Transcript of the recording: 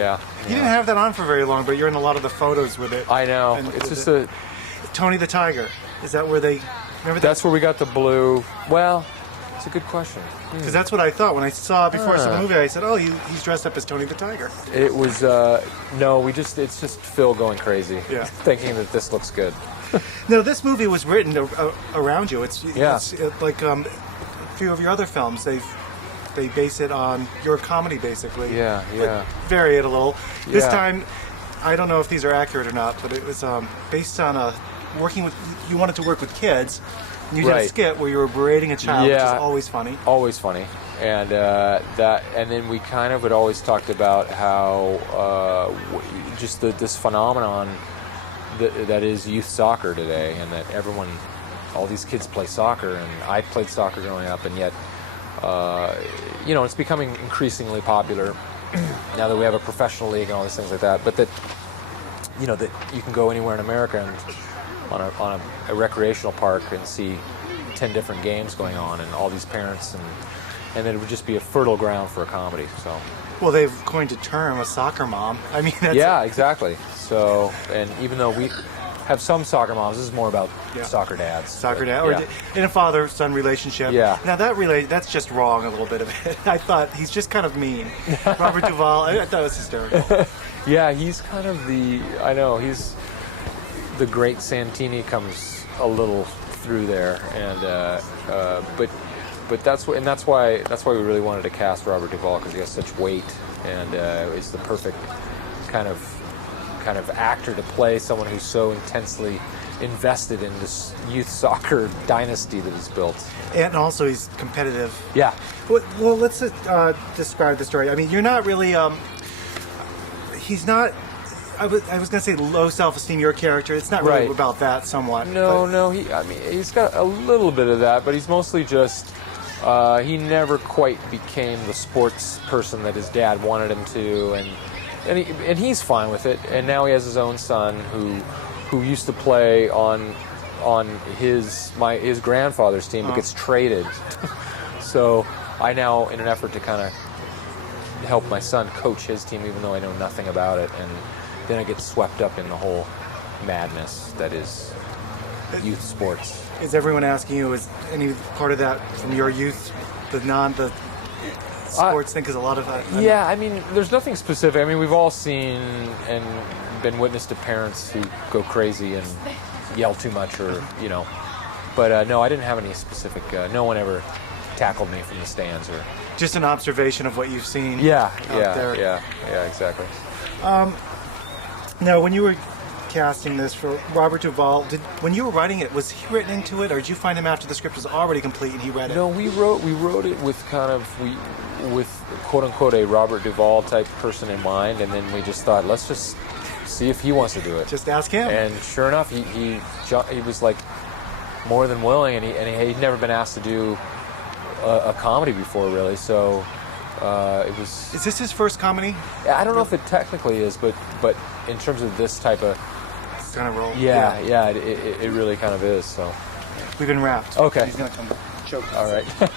Yeah. You didn't have that on for very long, but you're in a lot of the photos with it. I know. And It's just a... Tony the Tiger. Is that where they... Remember that? That's where we got the blue. Well, it's a good question. Because that's what I thought. When I saw before I saw the movie, I said, oh, he's dressed up as Tony the Tiger. It was... no, it's just Phil going crazy. Yeah. Thinking that this looks good. No, this movie was written around you. It's like a few of your other films. They base it on your comedy, basically. Yeah. But vary it a little. This Yeah. time, I don't know if these are accurate or not, but it was based on working with. You wanted to work with kids. And you did a Right. skit where you were berating a child, which is Yeah. always funny. Always funny. And and then we kind of had always talked about how just this phenomenon that is youth soccer today, and that all these kids play soccer, and I played soccer growing up, and yet, it's becoming increasingly popular now that we have a professional league and all these things like that. But that you can go anywhere in America and on a recreational park and see 10 different games going on, and all these parents, and that it would just be a fertile ground for a comedy. So. Well, they've coined a term, a soccer mom. I mean, that's Exactly. So, and even though we have some soccer moms, this is more about soccer dads. Soccer dad, or in a father-son relationship. Yeah. Now that's just wrong a little bit of it. I thought he's just kind of mean. Robert Duvall, I thought it was hysterical. Yeah, he's kind of he's the great Santini comes a little through there, and but that's why we really wanted to cast Robert Duvall, because he has such weight and is the perfect kind of actor to play someone who's so intensely invested in this youth soccer dynasty that he's built. And also he's competitive. Yeah. Well, let's describe the story. I mean, you're not really. He's not. I was going to say low self-esteem. Your character. It's not really about that. Somewhat. No. He's got a little bit of that, but he's mostly just. He never quite became the sports person that his dad wanted him to, and he's fine with it. And now he has his own son who used to play on his grandfather's team, but gets traded. So I now, in an effort to kind of help my son coach his team, even though I know nothing about it, and then I get swept up in the whole madness that is youth sports. Is everyone asking you, is any part of that from your youth, the sports thing? Because a lot of that... Yeah, I mean, there's nothing specific. I mean, we've all seen and been witness to parents who go crazy and yell too much, or, But no, I didn't have any specific... no one ever tackled me from the stands, or... Just an observation of what you've seen out there. Yeah, exactly. Now, when you were casting this for Robert Duvall, when you were writing it, was he written into it, or did you find him after the script was already complete and he read it? No, we wrote it with with quote unquote a Robert Duvall type person in mind, and then we just thought, let's just see if he wants to do it. Just ask him. And sure enough, he was like more than willing, and he'd never been asked to do a comedy before, really. So it was. Is this his first comedy? I don't know if it technically is, but in terms of this type of kind of role. It really kind of is. So we've been wrapped. Okay. He's gonna come choke. All right.